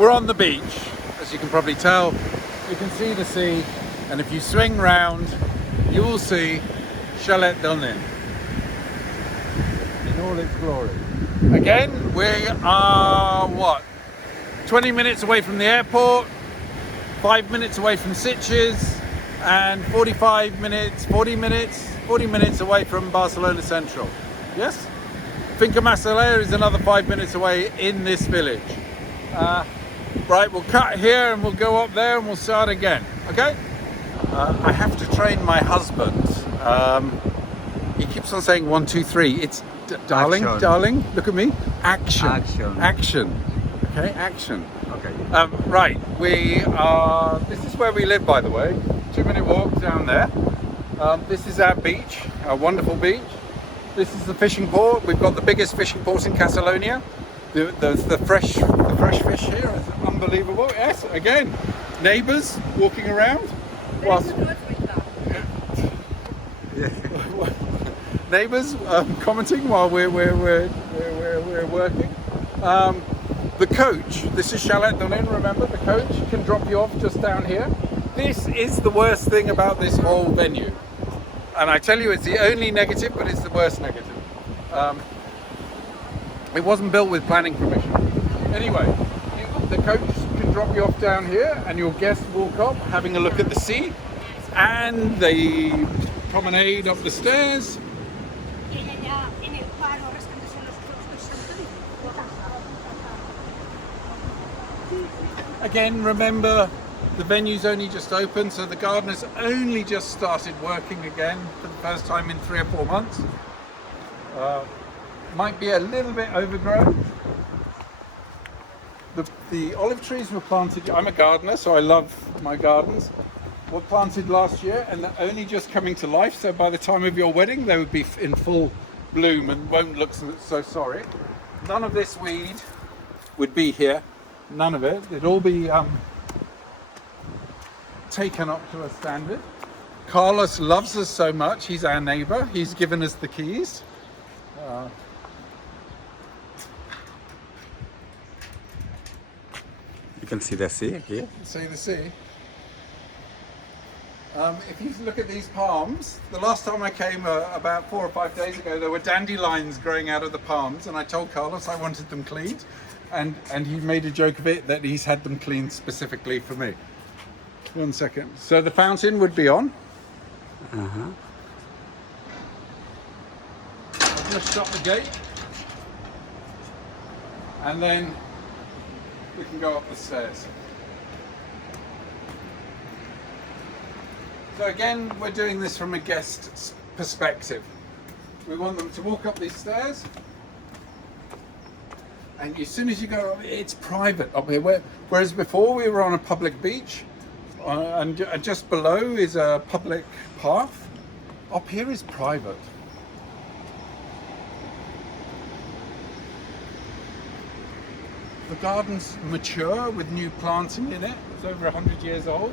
We're on the beach, as you can probably tell. You can see the sea, and if you swing round, you will see Xalet del Nin in all its glory. Again, we are, what, 20 minutes away from the airport, 5 minutes away from Sitges, and 40 minutes away from Barcelona Central. Yes? Finca Massalea is another 5 minutes away in this village. Right, we'll cut here and we'll go up there and we'll start again, okay? I have to train my husband. He keeps on saying 1, 2, 3. It's darling, Action. darling, look at me. Action. Action. Action. Okay, action. Okay. Right, we are, this is where we live, by the way. 2-minute walk down there. This is our beach, our wonderful beach. This is the fishing port. We've got the biggest fishing port in Catalonia. The fresh fish here is unbelievable. Yes, again, neighbours walking around. Whilst, neighbours commenting while we're working. The coach, this is Xalet del Nin, remember, the coach can drop you off just down here. This is the worst thing about this whole venue. And I tell you, it's the only negative, but it's the worst negative. It wasn't built with planning permission. Anyway, the coach can drop you off down here and your guests walk up, having a look at the sea and the promenade up the stairs. Again, remember, the venue's only just open, so the gardener's only just started working again for the first time in 3 or 4 months. Might be a little bit overgrown. The olive trees were planted, I'm a gardener, so I love my gardens, were planted last year and they're only just coming to life, so by the time of your wedding they would be in full bloom and won't look so sorry. None of this weed would be here, none of it. It'd all be taken up to a standard. Carlos loves us so much, he's our neighbour, he's given us the keys. You can see the sea here. See the sea. If you look at these palms, the last time I came about 4 or 5 days ago, there were dandelions growing out of the palms, and I told Carlos I wanted them cleaned, and he made a joke of it that he's had them cleaned specifically for me. 1 second. So the fountain would be on. I'll just shut the gate, and then we can go up the stairs. So again, we're doing this from a guest's perspective. We want them to walk up these stairs, and as soon as you go up, it's private up here. Whereas before we were on a public beach, and just below is a public path. Up here is private. The garden's mature with new planting in it. It's over 100 years old.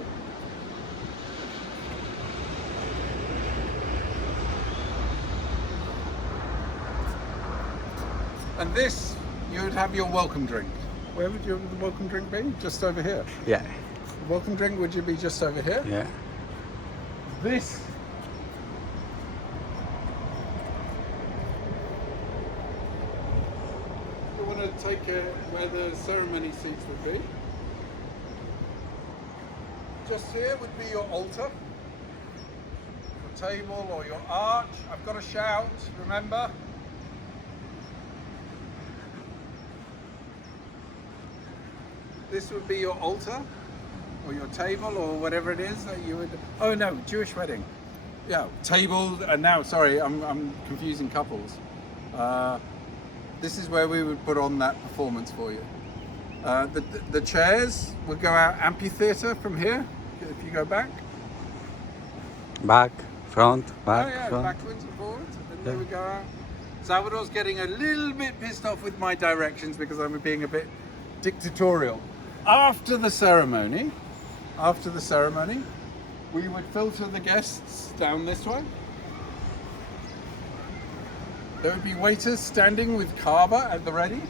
And this, you would have your welcome drink. Where would your welcome drink be? Just over here? Yeah. The welcome drink, would you be just over here? Yeah. This. We want to take where the ceremony seats would be. Just here would be your altar, your table or your arch. I've got to shout, remember? This would be your altar or your table or whatever it is that you would. Oh no, Jewish wedding. Yeah, table. And now, sorry, I'm confusing couples. This is where we would put on that performance for you. The chairs would go out amphitheater from here. If you go back. Back, front, back, Oh yeah, front. backwards and forwards, and there we go out. Salvador's getting a little bit pissed off with my directions because I'm being a bit dictatorial. After the ceremony, we would filter the guests down this way. There would be waiters standing with kava at the ready.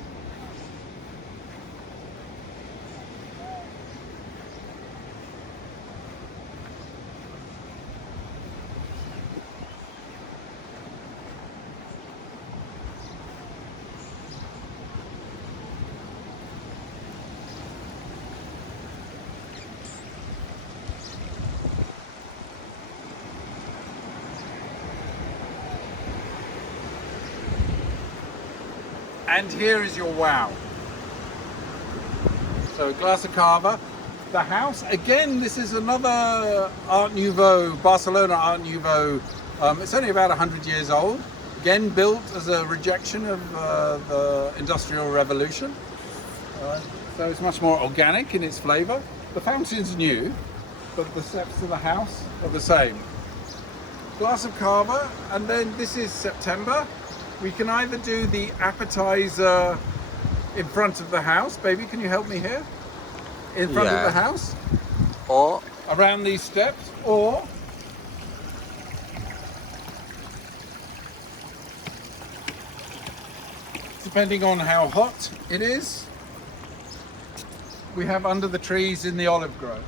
And here is your wow. So a glass of cava. The house, again, this is another Art Nouveau, Barcelona Art Nouveau. It's only about 100 years old. Again, built as a rejection of the Industrial Revolution. So it's much more organic in its flavor. The fountain's new, but the steps to the house are the same. Glass of cava, and then this is September. We can either do the appetizer in front of the house. Baby, can you help me here? In front of the house, or around these steps, or depending on how hot it is, we have under the trees in the olive grove.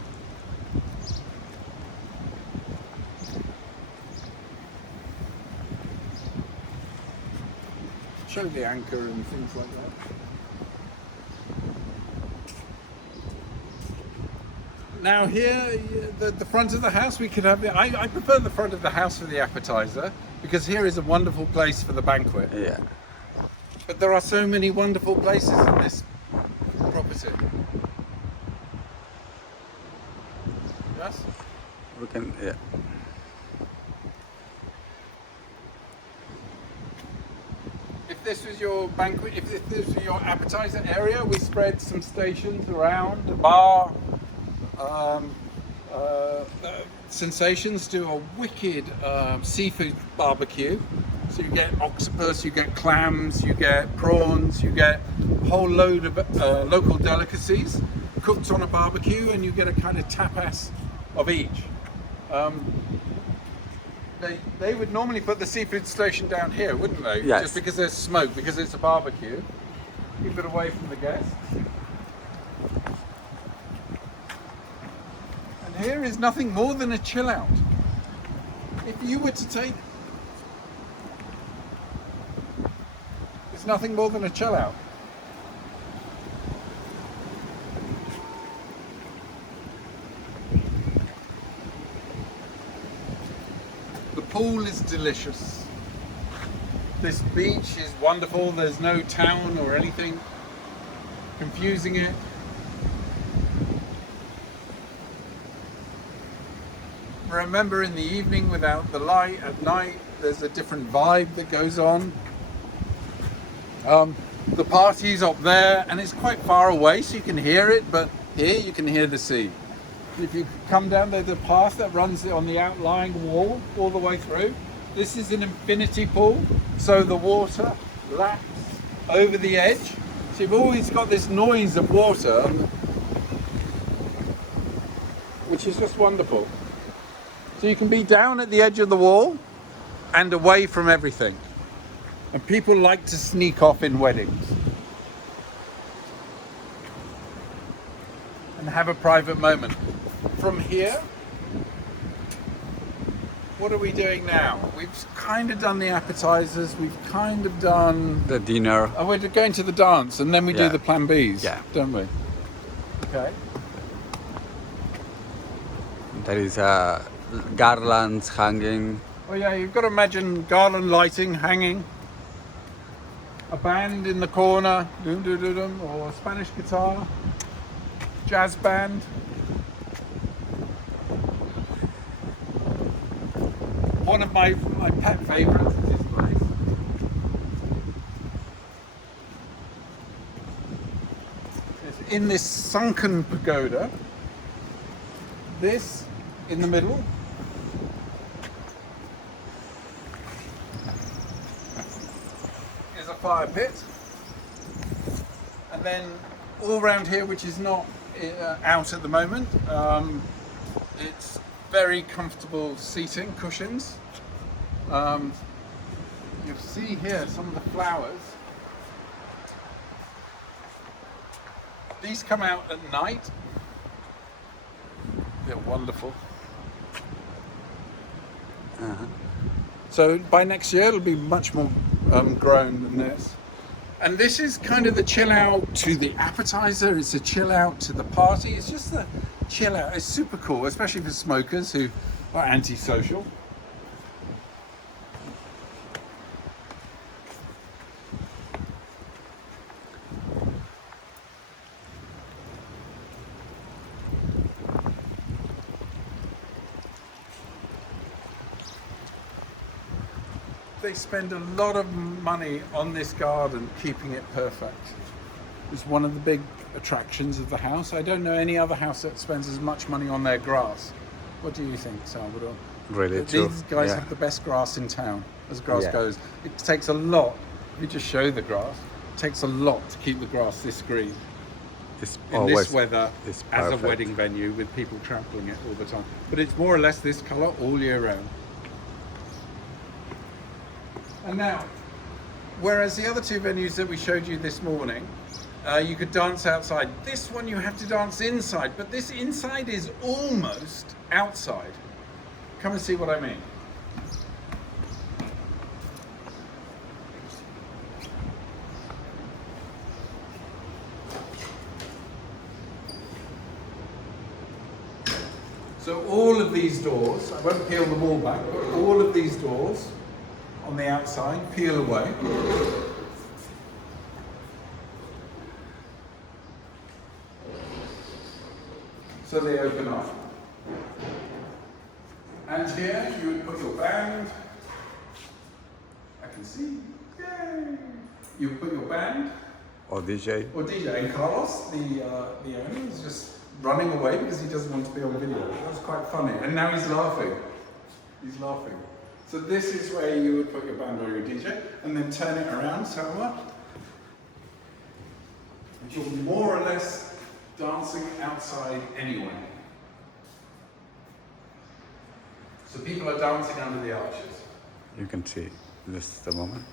Show the anchor and things like that. Now here, the front of the house, we could have I prefer the front of the house for the appetizer, because here is a wonderful place for the banquet. yeah. But there are so many wonderful places in this property. Yes? We can, yeah. If this was your banquet, if this was your appetizer area, we spread some stations around, a bar. Sensations do a wicked seafood barbecue. So you get octopus, you get clams, you get prawns, you get a whole load of local delicacies cooked on a barbecue, and you get a kind of tapas of each. They would normally put the seafood station down here, wouldn't they? Yes. Just because there's smoke, because it's a barbecue. Keep it away from the guests. And here is nothing more than a chill out. If you were to take... It's nothing more than a chill out. The pool is delicious. This beach is wonderful. There's no town or anything confusing it. Remember, in the evening without the light, at night there's a different vibe that goes on. The party's up there and it's quite far away, so you can hear it, but here you can hear the sea. If you come down there's a path that runs on the outlying wall all the way through. This is an infinity pool, so the water laps over the edge. So you've always got this noise of water, which is just wonderful. So you can be down at the edge of the wall and away from everything. And people like to sneak off in weddings and have a private moment. From here, what are we doing now? We've kind of done the appetizers, we've kind of done... The dinner. Oh, we're going to the dance and then we do the plan Bs, don't we? Okay. There is garlands hanging. Oh yeah, you've got to imagine garland lighting hanging. A band in the corner, doom doom doom doom, or a Spanish guitar, jazz band. One of my pet favourites is this place. It's in this sunken pagoda. This in the middle. Is a fire pit. And then all around here, which is not out at the moment, it's very comfortable seating, cushions. You'll see here some of the flowers. These come out at night. They're wonderful. So by next year it'll be much more grown than this. And this is kind of the chill out to the appetizer. It's a chill out to the party. It's just the chill out. It's super cool, especially for smokers who are antisocial. they spend a lot of money on this garden, keeping it perfect. It's one of the big attractions of the house. I don't know any other house that spends as much money on their grass. What do you think, Salvador? Really true. These guys have the best grass in town, as grass goes. It takes a lot. If you just show the grass, it takes a lot to keep the grass this green. In this weather, as a wedding venue, with people trampling it all the time. But it's more or less this colour all year round. And now, whereas the other two venues that we showed you this morning, you could dance outside. This one you have to dance inside, but this inside is almost outside. Come and see what I mean. So all of these doors, I won't peel them all back, but all of these doors on the outside peel away. So they open up. And here you would put your band. I can see. Yay! You would put your band. Or DJ. Or DJ. And Carlos, the owner, is just running away because he doesn't want to be on video. That's quite funny. And now he's laughing. He's laughing. So this is where you would put your band or your DJ, and then turn it around somewhat. And you're more or less dancing outside anyway. So people are dancing under the arches. You can see this is the moment.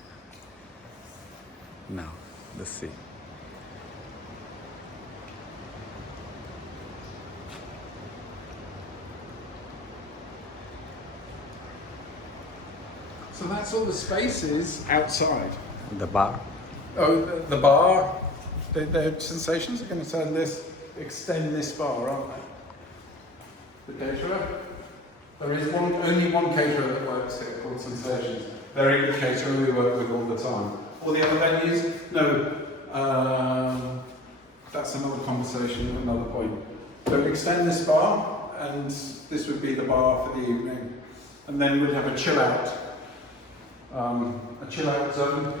Now, let's see. So that's all the spaces outside. The bar. Oh, the bar. The sensations are going to turn this, extend this bar, aren't they? The caterer. There is only one caterer that works here called Sensations. Very good caterer we work with all the time. All the other venues, no. That's another conversation, another point. So extend this bar, and this would be the bar for the evening. And then we'd have a chill out zone.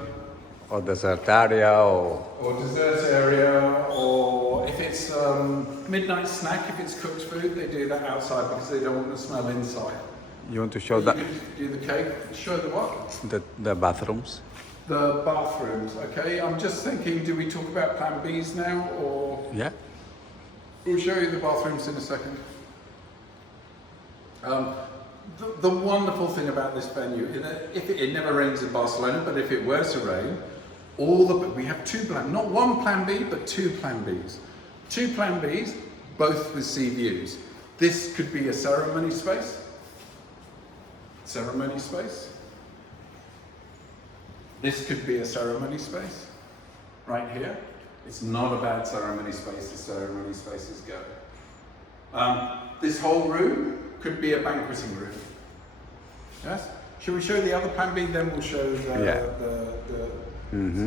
Or dessert area, or dessert area, or if it's midnight snack, if it's cooked food, they do that outside because they don't want the smell inside. You want to show that? Do the cake. Show the what? The bathrooms. The bathrooms. Okay. I'm just thinking. Do we talk about Plan Bs now, or? Yeah. We'll show you the bathrooms in a second. The wonderful thing about this venue is that if it never rains in Barcelona, but if it were to rain, we have two plans, not one Plan B, but two Plan Bs. Two Plan Bs, both with sea views. This could be a ceremony space. Ceremony space. This could be a ceremony space. Right here. It's not a bad ceremony space as ceremony spaces go. This whole room could be a banqueting room. Yes? Should we show the other Plan B, then we'll show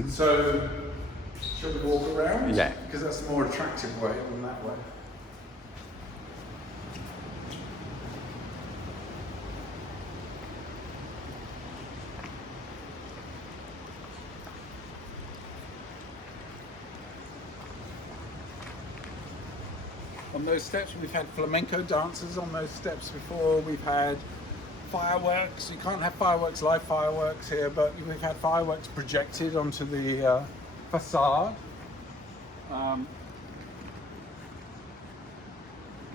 So, shall we walk around? Yeah. Because that's a more attractive way than that way. On those steps, we've had flamenco dancers on those steps before. We've had fireworks. You can't have fireworks, live fireworks here, but we've had fireworks projected onto the facade.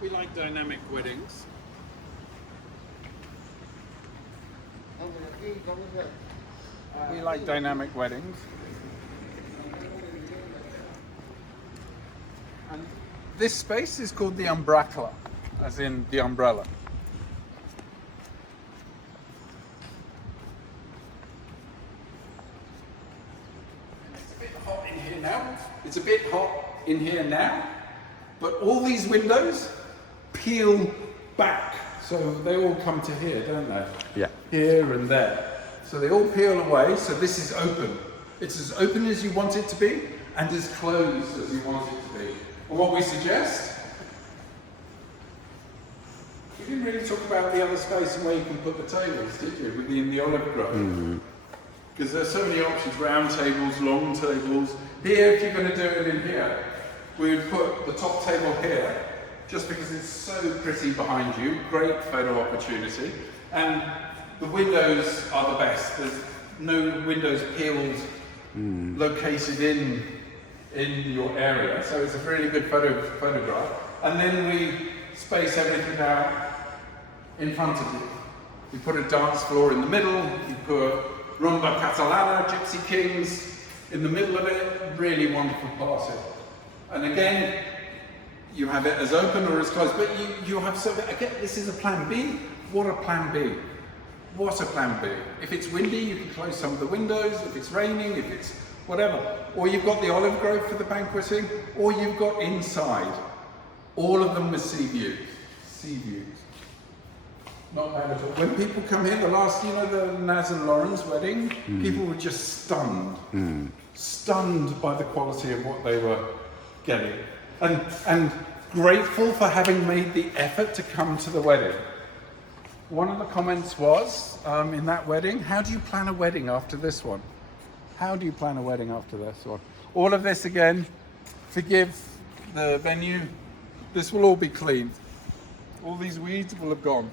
We like dynamic weddings. We like dynamic weddings. And this space is called the Umbracle, as in the umbrella. It's a bit hot in here now, but all these windows peel back. So they all come to here, don't they? Yeah. Here and there. So they all peel away, so this is open. It's as open as you want it to be, and as closed as you want it to be. And what we suggest, we didn't really talk about the other space and where you can put the tables, did you? In the olive grove. Because there's so many options, round tables, long tables. Here, if you're going to do it in here, we would put the top table here, just because it's so pretty behind you, great photo opportunity. And the windows are the best. There's no windows peeled, located in your area, so it's a really good photograph. And then we space everything out in front of you. You put a dance floor in the middle, you put rumba catalana, gypsy kings in the middle of it, really wonderful party. And again, you have it as open or as closed, but you have so, again, this is a plan B. What a plan B. What a plan B. If it's windy, you can close some of the windows. If it's raining, if it's whatever. Or you've got the olive grove for the banqueting, or you've got inside. All of them with sea views. Sea views. Not bad at all. When people come here, the last, the Naz and Lauren's wedding, people were just stunned. Stunned by the quality of what they were getting. And grateful for having made the effort to come to the wedding. One of the comments was, in that wedding, how do you plan a wedding after this one? How do you plan a wedding after this one? All of this again, forgive the venue, this will all be clean. All these weeds will have gone.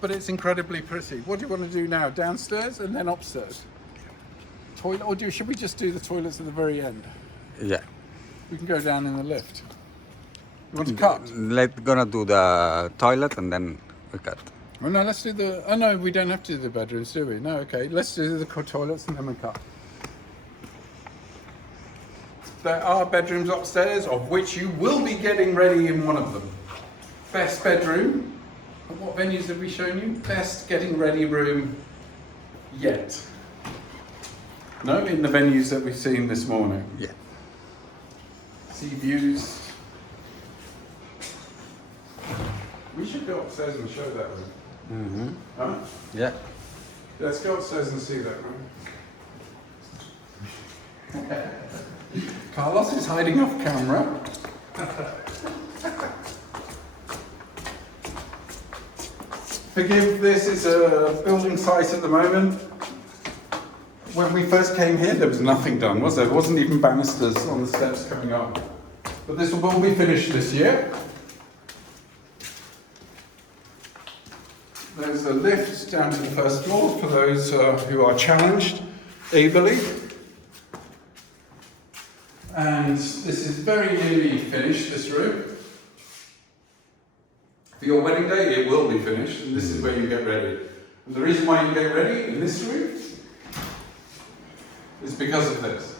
But it's incredibly pretty. What do you want to do now? Downstairs and then upstairs? Toilet, or should we just do the toilets at the very end? Yeah. We can go down in the lift. You want to cut? Let's gonna do the toilet and then we cut. Oh no, let's do the, oh no, we don't have to do the bedrooms, do we? No, okay, let's do the toilets and then we cut. There are bedrooms upstairs, of which you will be getting ready in one of them. Best bedroom. What venues have we shown you? Best getting ready room yet. No, in the venues that we've seen this morning. Yeah. Sea views. We should go upstairs and show that room. Huh? Yeah. Let's go upstairs and see that room. Carlos is hiding off camera. Forgive this, it's a building site at the moment. When we first came here, there was nothing done, was there? There wasn't even banisters on the steps coming up. But this will all be finished this year. There's a lift down to the first floor for those who are challenged ably. And this is very nearly finished, this room. For your wedding day, it will be finished, and this is where you get ready. And the reason why you get ready in this room is because of this.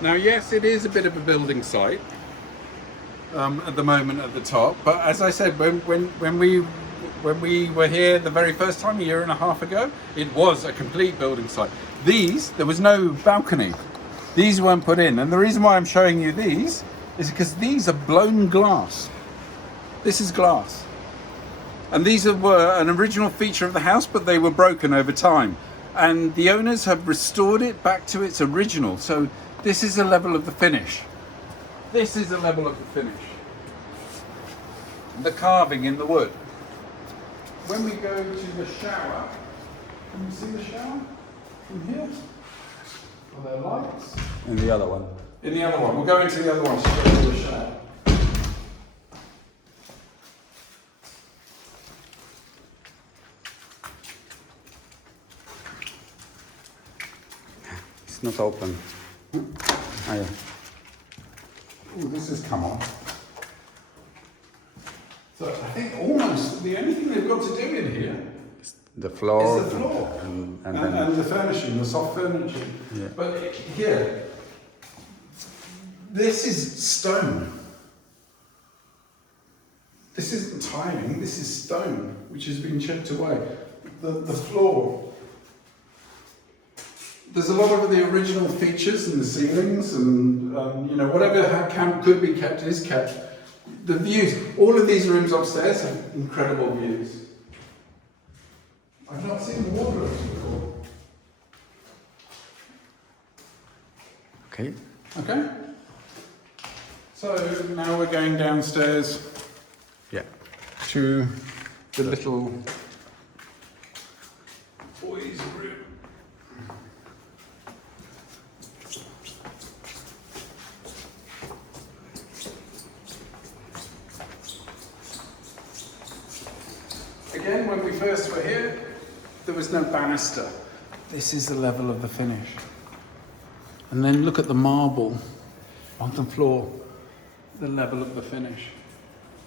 Now, yes, it is a bit of a building site at the moment at the top, but as I said, when we were here the very first time, a year and a half ago, it was a complete building site. There was no balcony. These weren't put in, and the reason why I'm showing you these is because these are blown glass. This is glass. And these were an original feature of the house, but they were broken over time. And the owners have restored it back to its original. So this is a level of the finish. This is a level of the finish. The carving in the wood. When we go to the shower, can you see the shower from here? Are there lights? And the other one. In the other one. We'll go into the other one to show you the shower. It's not open. Ah, yeah. Ooh, this has come on. So I think almost the only thing they've got to do in here The floor. is the floor And then, and the furnishing, the soft furniture. Yeah. But here, this is stone. This isn't tiling, this is stone, which has been chipped away. The floor. There's a lot of the original features in the ceilings and, whatever could be kept is kept. The views, all of these rooms upstairs have incredible views. I've not seen wardrobes before. Okay. Okay. So now we're going downstairs Yeah. to the little boys' room. Again, when we first were here, there was no banister. This is the level of the finish. And then look at the marble on the floor, the level of the finish.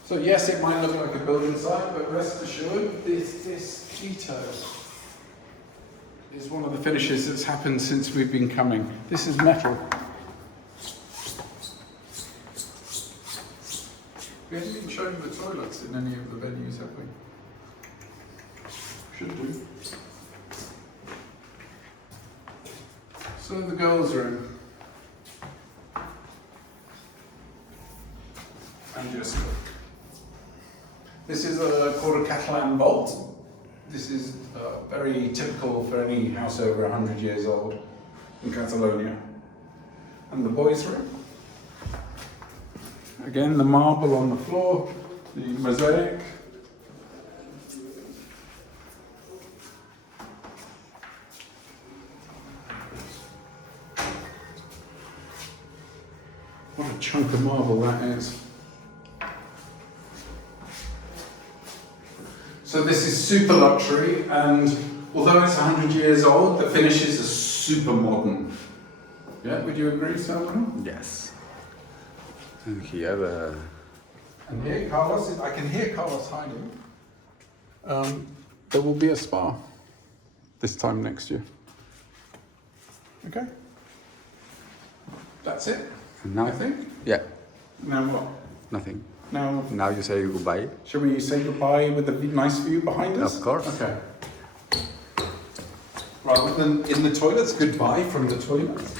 So yes, it might look like a building site, but rest assured, this detail is one of the finishes that's happened since we've been coming. This is metal. We haven't even shown the toilets in any of the venues, have we? Should do. So the girls' room. And just this is called a Catalan vault. This is very typical for any house over 100 years old in Catalonia. And the boys' room. Again, the marble on the floor, the mosaic. What a chunk of marble that is. So this is super luxury, and although it's 100 years old, the finishes are super modern. Yeah, would you agree, Salvador? Yes. And here the... And here, Carlos, I can hear Carlos hiding. There will be a spa this time next year. Okay? That's it, Now, I think. yeah, Now what? nothing. Now, Now you say goodbye. shall we say goodbye with a nice view behind us? Of course. Okay. Rather than in the toilets, goodbye from the toilets.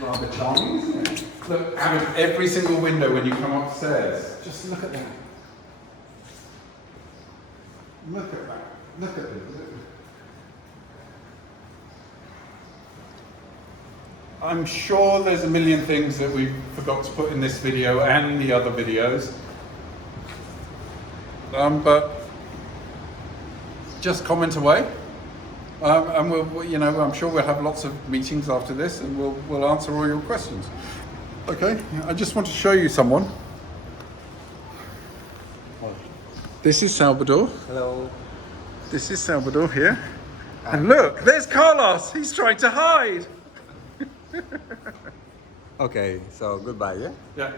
Rather charming, isn't it? Look, out of every single window when you come upstairs, just look at that. Look at that. Look at this. I'm sure there's a million things that we forgot to put in this video and the other videos. But just comment away. And we'll, you know, I'm sure we'll have lots of meetings after this, and we'll answer all your questions. Okay, I just want to show you someone. This is Salvador. Hello. This is Salvador here. And look, there's Carlos. He's trying to hide. Okay, so goodbye, yeah? Yeah.